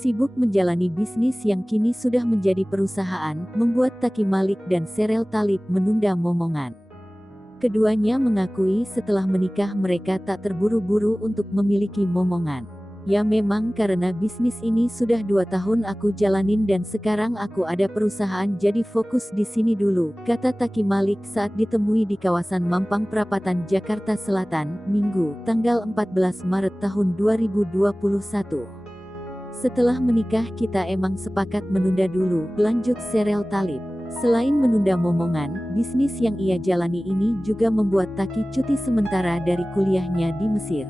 Sibuk menjalani bisnis yang kini sudah menjadi perusahaan, membuat Taki Malik dan Sheryl Talib menunda momongan. Keduanya mengakui setelah menikah mereka tak terburu-buru untuk memiliki momongan. Ya memang karena bisnis ini sudah 2 tahun aku jalanin dan sekarang aku ada perusahaan jadi fokus di sini dulu, kata Taki Malik saat ditemui di kawasan Mampang Perapatan Jakarta Selatan, Minggu, tanggal 14 Maret tahun 2021. Setelah menikah kita emang sepakat menunda dulu, lanjut Sheryl Talib. Selain menunda momongan, bisnis yang ia jalani ini juga membuat Taki cuti sementara dari kuliahnya di Mesir.